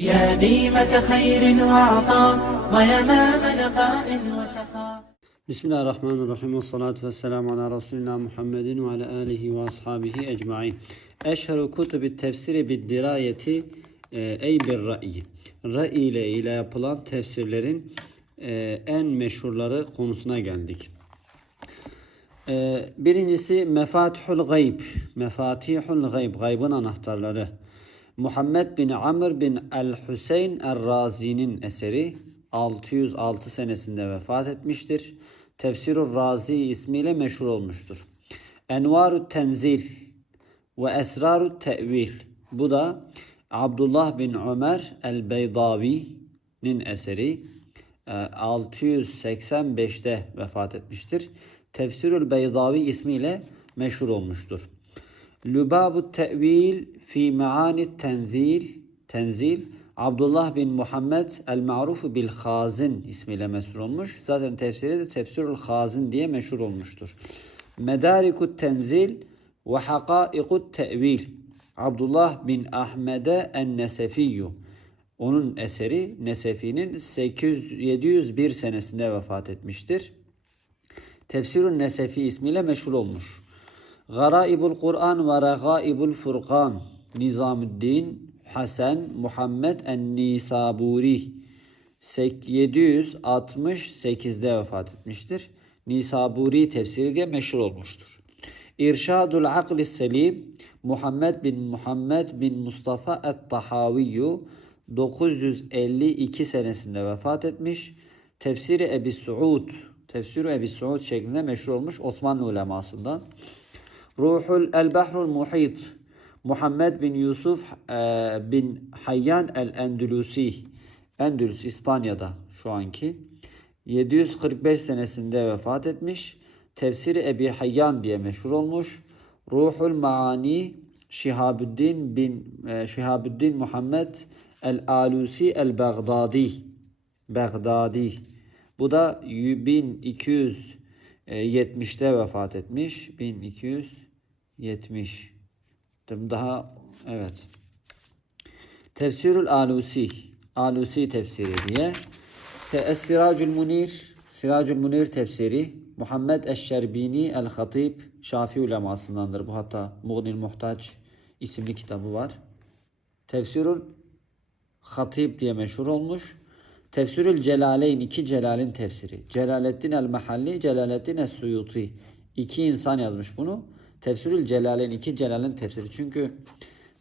يا ديمة خير وعطاء ويمام لقاء وسخاء Bismillahirrahmanirrahim. Ve salatu ve selamu ala Resulina Muhammedin ve ala alihi ve ashabihi ecmain. Eşheru kutubi tefsiri bid dirayeti e, ey bir ra'i. Ra'i ile ile yapılan tefsirlerin e, en meşhurları konusuna geldik. E, birincisi Mefatihul Gayb. Mefatihul Gayb. Gaybın anahtarları. Muhammed bin Amr bin el-Hüseyin er-Razi'nin eseri 606 senesinde vefat etmiştir. Tefsirur Razi ismiyle meşhur olmuştur. Envarut Tenzil ve Esrarut Te'vil. Bu da Abdullah bin Ömer el-Beydavi'nin eseri. Ee, 685'te vefat etmiştir. Tefsirül Beydavi ismiyle meşhur olmuştur. Lübabu Te'vil fi Meani Tenzil Tenzil Abdullah bin Muhammed el-Ma'ruf bil Khazin ismiyle meşhur olmuş. Zaten tefsiri de Tefsirül Khazin diye meşhur olmuştur. Medarikut Tenzil ve Hakaikut Te'vil Abdullah bin Ahmede en-Nesefiyyu onun eseri Nesefi'nin 800 701 senesinde vefat etmiştir. Tefsirün Nesefi ismiyle meşhur olmuş. Garaibul Kur'an ve Regaibul Furkan Nizamüddin Hasan Muhammed en-Nisaburi 768'de vefat etmiştir. Nisaburi tefsiri de meşhur olmuştur. İrşadul Akli Selim Muhammed bin Muhammed bin Mustafa et-Tahaviyyu 952 senesinde vefat etmiş. Tefsiri Ebi Suud, Tefsiri Ebi Suud şeklinde meşhur olmuş Osmanlı ulemasından. Ruhul El Bahrul Muhit Muhammed bin Yusuf e, bin Hayyan el Endülüsi Endülüs İspanya'da şu anki 745 senesinde vefat etmiş. Tefsiri Ebi Hayyan diye meşhur olmuş. Ruhul Maani Şihabüddin bin e, Muhammed el Alusi el Bagdadi Bagdadi bu da 1270'te vefat etmiş. 1270 daha evet. Tefsirül Alusi Alusi tefsiri diye Es-Siracül Munir Siracül Munir tefsiri Muhammed Eşşerbini El-Hatib Şafii ulemasındandır. Bu hatta Muğnil Muhtaç isimli kitabı var. Tefsirül Hatib diye meşhur olmuş. Tefsirül Celaleyn iki Celal'in tefsiri. Celaleddin el-Mahalli, Celaleddin es-Suyuti. İki insan yazmış bunu. Tefsirül Celaleyn iki Celal'in tefsiri. Çünkü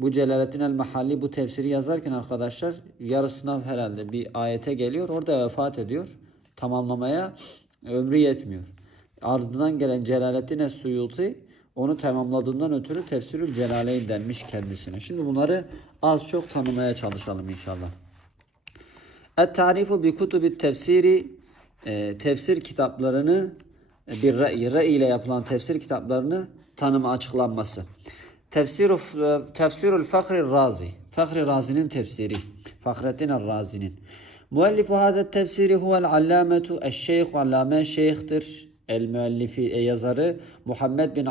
bu Celaleddin el-Mahalli bu tefsiri yazarken arkadaşlar yarısına herhalde bir ayete geliyor. Orada vefat ediyor. Tamamlamaya ömrü yetmiyor. Ardından gelen Celaleddin es-Suyuti onu tamamladığından ötürü Tefsirül Celaleyn denmiş kendisine. Şimdi bunları az çok tanımaya çalışalım inşallah. Et-tarifu bi kutubi tefsiri e, tefsir kitaplarını e, bir ra'i, ra'i ile yapılan tefsir kitaplarını tanımı açıklanması. Tefsirü Tefsirül Fahri Razi. Fahri Razi'nin tefsiri. Fahrettin el-Razi'nin. Müellifu hada tefsiri huvel allametu eşşeyh allame şeyhtir. El müellifi e, yazarı Muhammed bin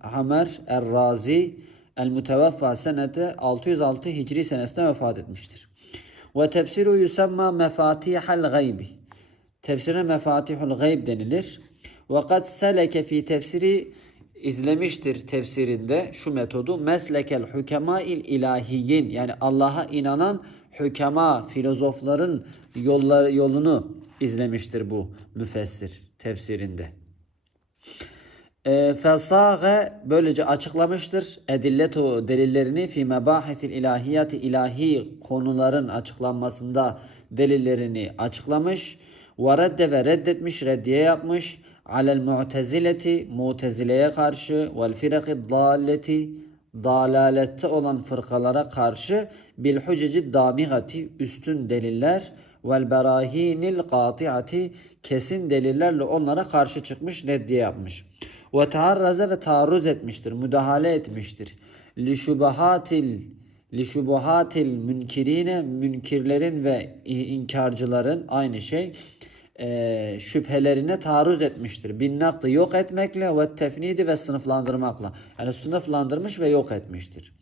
Hamer el-Razi el mütevaffa senete 606 Hicri senesinde vefat etmiştir. Ve tefsiru yusamma mefatihal gaybi. Tefsirine mefatihul gayb denilir. Ve kad seleke fi tefsiri izlemiştir tefsirinde şu metodu meslekel hükemail ilahiyin yani Allah'a inanan hükema filozofların yolları yolunu izlemiştir bu müfessir tefsirinde. E, Fesage böylece açıklamıştır. Edilletu delillerini fi mebahisil ilahiyati ilahi konuların açıklanmasında delillerini açıklamış. Ve redde ve reddetmiş, reddiye yapmış. Alel mu'tezileti, mutezileye karşı, vel firaki dalleti, dalalette olan fırkalara karşı bil huceci damigati, üstün deliller, vel berahinil kati'ati, kesin delillerle onlara karşı çıkmış, reddiye yapmış ve taarraza ve taarruz etmiştir, müdahale etmiştir. Li şubahatil li şubuhatil münkirine münkirlerin ve inkarcıların aynı şey e, şüphelerine taarruz etmiştir. Bin nakdı yok etmekle ve tefnidi ve sınıflandırmakla. Yani sınıflandırmış ve yok etmiştir.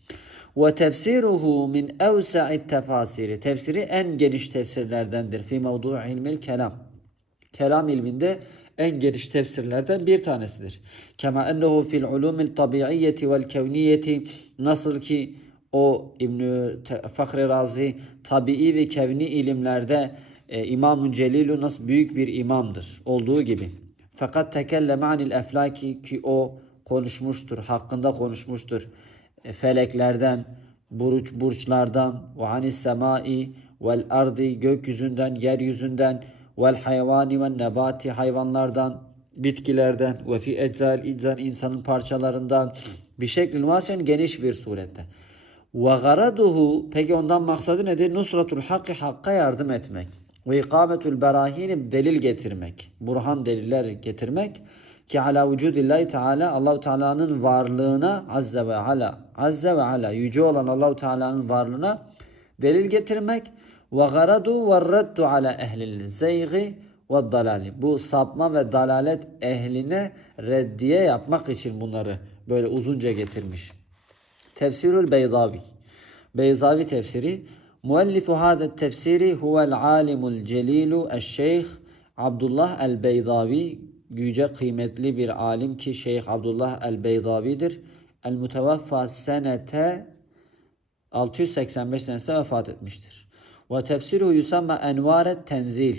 Ve tefsiruhu min evsa'it tefasiri. Tefsiri en geniş tefsirlerdendir. Fi mevdu ilmil kelam. Kelam ilminde en geniş tefsirlerden bir tanesidir. Kema ennehu fil ulumil tabiiyyeti vel kevniyeti nasıl ki o İbn Fahri Razi tabii ve kevni ilimlerde e, İmamun Celilu nasıl büyük bir imamdır olduğu gibi. Fakat tekelleme anil eflaki ki o konuşmuştur, hakkında konuşmuştur. E, feleklerden, buruç burçlardan ve anis semai vel ardi gökyüzünden, yeryüzünden vel hayvani ve nebati hayvanlardan, bitkilerden ve fi eczal insan insanın parçalarından bir şeklin vasen geniş bir surette. Ve garaduhu peki ondan maksadı nedir? Nusratul hakkı hakka yardım etmek. Ve ikametul berahini delil getirmek. Burhan deliller getirmek ki ala vücudillahi teala Allahu Teala'nın varlığına azze ve ala azze ve ala yüce olan Allahu Teala'nın varlığına delil getirmek ve garadu ve raddu ala ehlil zeygi ve dalali. Bu sapma ve dalalet ehline reddiye yapmak için bunları böyle uzunca getirmiş. Tefsirül Beyzavi. Beyzavi tefsiri Muellifu hada tefsiri huvel alimul celilu eşşeyh Abdullah el-Beyzavi yüce kıymetli bir alim ki Şeyh Abdullah el-Beyzavi'dir. El mutevaffa senete 685 senesinde vefat etmiştir. Ve tefsiru yusamma envaret tenzil.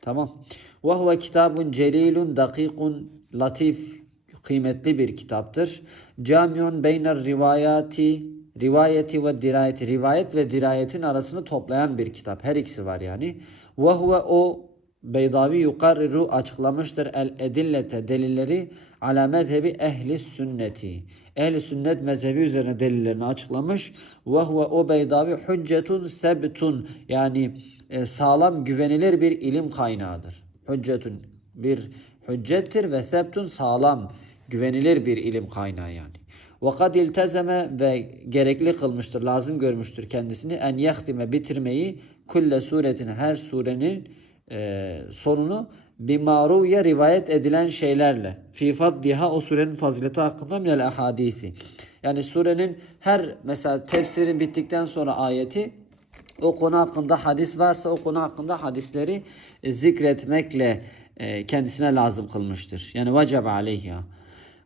Tamam. Ve huve kitabun celilun dakikun latif kıymetli bir kitaptır. Camiun beyner rivayati rivayeti ve dirayeti rivayet ve dirayetin arasını toplayan bir kitap. Her ikisi var yani. Ve huve o Beydavi yukarriru açıklamıştır el edillete delilleri ala mezhebi ehli sünneti. Ehli sünnet mezhebi üzerine delillerini açıklamış. Ve huve o Beydavi hüccetun sebtun yani e, sağlam güvenilir bir ilim kaynağıdır. Hüccetun bir hüccettir ve sebtun sağlam güvenilir bir ilim kaynağı yani. Ve kad iltezeme ve gerekli kılmıştır, lazım görmüştür kendisini en yahtime bitirmeyi kulle suretin her surenin e, sonunu bimaruya rivayet edilen şeylerle. Fi faddiha o surenin fazileti hakkında minel ahadisi. Yani surenin her mesela tefsirin bittikten sonra ayeti o konu hakkında hadis varsa o konu hakkında hadisleri e, zikretmekle e, kendisine lazım kılmıştır. Yani vacib aleyha.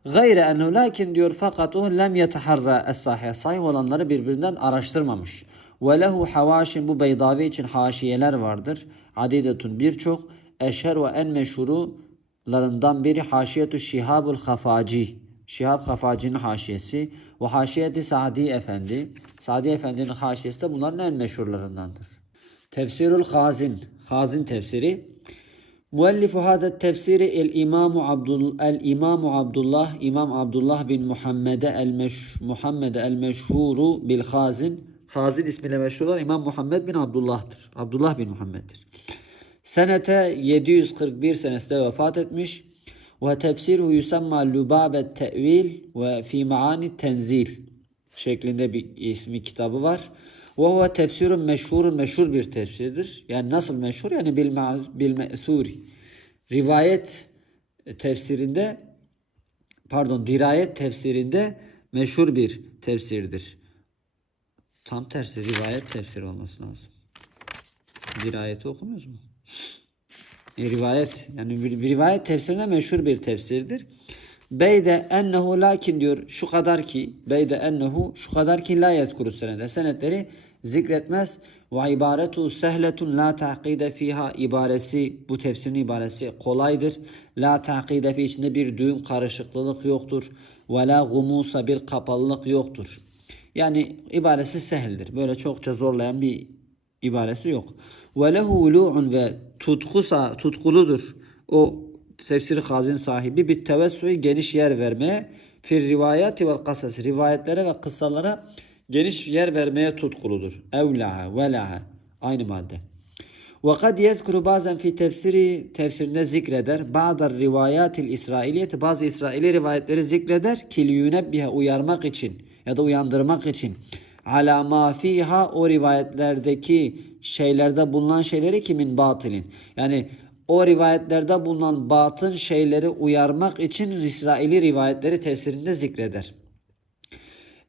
Gayre enhu lakin diyor fakat o lem yeteharra es sahih. Sahih olanları birbirinden araştırmamış. Ve lehu havaşin bu Beydavi için haşiyeler vardır. Adidetun birçok. Eşher ve en meşhurularından biri haşiyetu şihabul hafaci. Şihab Hafaci'nin haşiyesi ve haşiyeti Sadi Efendi. Sadi Efendi'nin haşiyesi de bunların en meşhurlarındandır. Tefsirul Hazin. Hazin tefsiri. Muellifu hada tefsiri el İmamu Abdul el İmamu Abdullah İmam Abdullah bin Muhammed'e el meş Muhammed el meşhuru bil Hazin. Hazin ismiyle meşhur olan İmam Muhammed bin Abdullah'tır. Abdullah bin Muhammed'dir. Senete 741 senesinde vefat etmiş. Ve tefsiruhu yusamma lubabet te'vil ve fi maani tenzil şeklinde bir ismi kitabı var. Ve huve tefsirun meşhurun meşhur bir tefsirdir. Yani nasıl meşhur? Yani bil, bil me'thuri. Rivayet tefsirinde pardon dirayet tefsirinde meşhur bir tefsirdir. Tam tersi rivayet tefsiri olması lazım. Dirayeti okumuyoruz mu? E, rivayet yani bir, bir rivayet tefsirinde meşhur bir tefsirdir. Beyde ennehu lakin diyor şu kadar ki beyde ennehu şu kadar ki la yezkuru senede senetleri zikretmez ve ibaretu sehletun la ta'kide fiha ibaresi bu tefsirin ibaresi kolaydır. La ta'kide fi içinde bir düğüm karışıklılık yoktur. Ve la gumusa bir kapalılık yoktur. Yani ibaresi sehildir. Böyle çokça zorlayan bir ibaresi yok. Ve lehu ulu'un ve tutkusa tutkuludur. O tefsir hazin sahibi bir tevessüyü geniş yer vermeye fir rivayeti vel kasas rivayetlere ve kıssalara geniş yer vermeye tutkuludur. Evlaha velaha aynı madde. Ve kad yezkuru bazen fi tefsiri tefsirinde zikreder. Bazı rivayatil İsrailiyeti bazı İsraili rivayetleri zikreder ki liyunebbihe uyarmak için ya da uyandırmak için ala ma fiha o rivayetlerdeki şeylerde bulunan şeyleri kimin batilin. Yani o rivayetlerde bulunan batın şeyleri uyarmak için İsraili rivayetleri tefsirinde zikreder.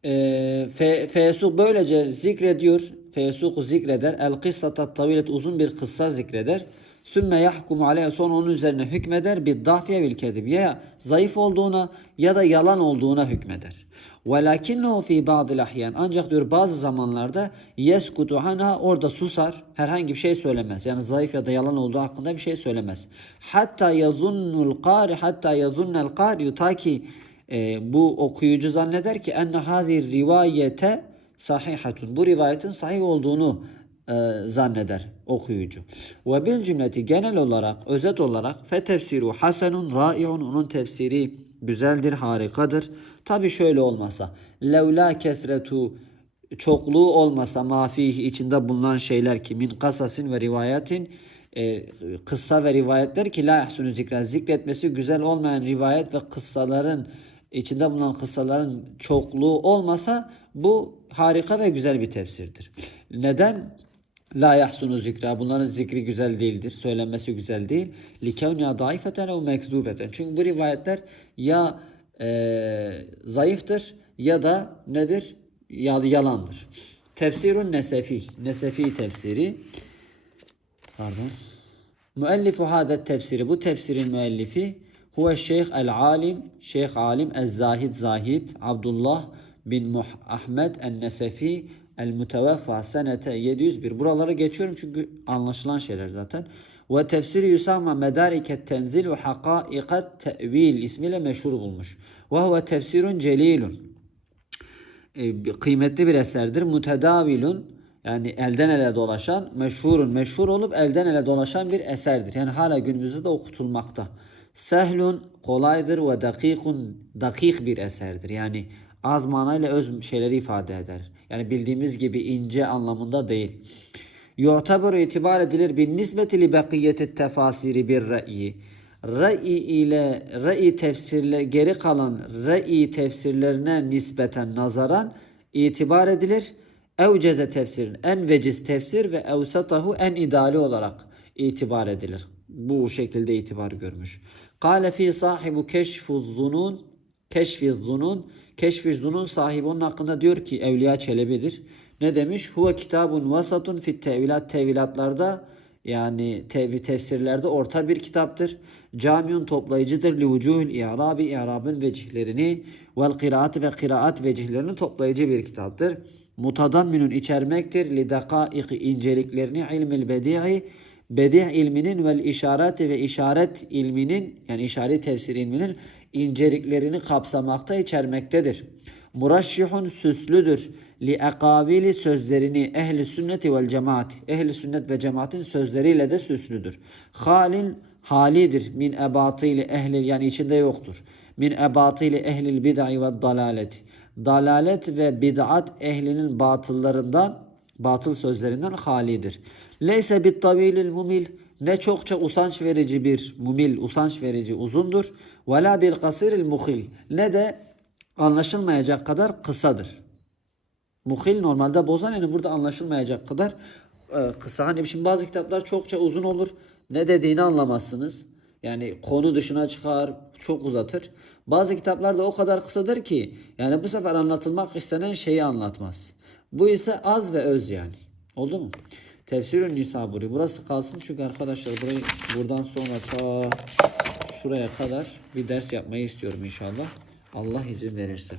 e, fe, feyesuk böylece zikrediyor. Feyesuku zikreder. El kıssatat tavilet uzun bir kıssa zikreder. Sümme yahkumu aleyhe sonra onun üzerine hükmeder. Bir dafiye bil kedib. Ya zayıf olduğuna ya da yalan olduğuna hükmeder. وَلَكِنَّهُ فِي بَعْضِ الْاحْيَانِ Ancak diyor bazı zamanlarda yeskutu anha orada susar. Herhangi bir şey söylemez. Yani zayıf ya da yalan olduğu hakkında bir şey söylemez. Hatta yazunnul qari hatta yazunnel qari ta ki e, bu okuyucu zanneder ki enne hazi rivayete sahihatun. Bu rivayetin sahih olduğunu e, zanneder okuyucu. Ve bil cümleti genel olarak, özet olarak fe tefsiru hasenun raiun onun tefsiri güzeldir, harikadır. Tabi şöyle olmasa. Levla kesretu çokluğu olmasa mafihi içinde bulunan şeyler ki min kasasin ve rivayetin e, kıssa ve rivayetler ki la yahsunu zikra zikretmesi güzel olmayan rivayet ve kıssaların içinde bulunan kıssaların çokluğu olmasa bu harika ve güzel bir tefsirdir. Neden? La yahsunu zikra. Bunların zikri güzel değildir. Söylenmesi güzel değil. Likevniya daifeten ev mekzubeten. Çünkü bu rivayetler ya e, zayıftır ya da nedir? Ya yalandır. Tefsirun nesefi. Nesefi tefsiri. Pardon. Müellifu hadet tefsiri. Bu tefsirin müellifi huve şeyh el alim. Şeyh alim el zahid zahid. Abdullah bin Muh Ahmet el Nesefi el müteveffa senete 701. Buraları geçiyorum çünkü anlaşılan şeyler zaten. Ve tefsiri yusama medariket tenzil ve hakaikat tevil ismiyle meşhur bulmuş. Ve huve tefsirun celilun. E, kıymetli bir eserdir. Mutedavilun yani elden ele dolaşan, meşhurun, meşhur olup elden ele dolaşan bir eserdir. Yani hala günümüzde de okutulmakta. Sehlun kolaydır ve dakikun dakik bir eserdir. Yani az manayla öz şeyleri ifade eder. Yani bildiğimiz gibi ince anlamında değil. Yu'tabaru itibar edilir bin nisbeti li bakiyeti tefasiri bir re'yi. Re'i ile re'i tefsirle geri kalan re'i tefsirlerine nispeten nazaran itibar edilir. Evceze tefsirin en veciz tefsir ve evsatahu en ideali olarak itibar edilir. Bu şekilde itibar görmüş. Kale fi sahibu keşfu zunun Keşfi zunun Keşfi zunun sahibi onun hakkında diyor ki Evliya Çelebi'dir. Ne demiş? Huve kitabun vasatun fit tevilat tevilatlarda yani tevi tefsirlerde orta bir kitaptır. Camiun toplayıcıdır li vucuhul i'rabi i'rabın vecihlerini vel kıraat ve kıraat vecihlerini toplayıcı bir kitaptır. Mutadamminun içermektir li dakaiki inceliklerini ilmil bedi'i bedih ilminin ve işareti ve işaret ilminin yani işaret tefsir ilminin inceliklerini kapsamakta içermektedir. Muraşşihun süslüdür. Li ekabili sözlerini ehli sünneti vel cemaat. Ehli sünnet ve cemaatin sözleriyle de süslüdür. Halin halidir min ebatili ehli yani içinde yoktur. Min ebatili ehlil bid'i ve dalaleti. Dalalet ve bid'at ehlinin batıllarından batıl sözlerinden halidir. Leyse bit tabilil mumil ne çokça usanç verici bir mumil usanç verici uzundur. Ve la bil kasiril muhil ne de anlaşılmayacak kadar kısadır. Muhil normalde bozan yani burada anlaşılmayacak kadar e, kısa. Hani şimdi bazı kitaplar çokça uzun olur. Ne dediğini anlamazsınız. Yani konu dışına çıkar, çok uzatır. Bazı kitaplar da o kadar kısadır ki yani bu sefer anlatılmak istenen şeyi anlatmaz. Bu ise az ve öz yani. Oldu mu? Tefsirün Nisaburi. Burası kalsın çünkü arkadaşlar burayı buradan sonra ta şuraya kadar bir ders yapmayı istiyorum inşallah. Allah izin verirse.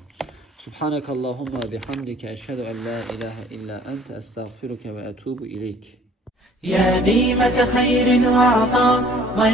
Subhaneke Allahumma bihamdike eşhedü en la ilahe illa ente estağfiruke ve etubu ileyk. Ya dîmete hayrin ve ata ve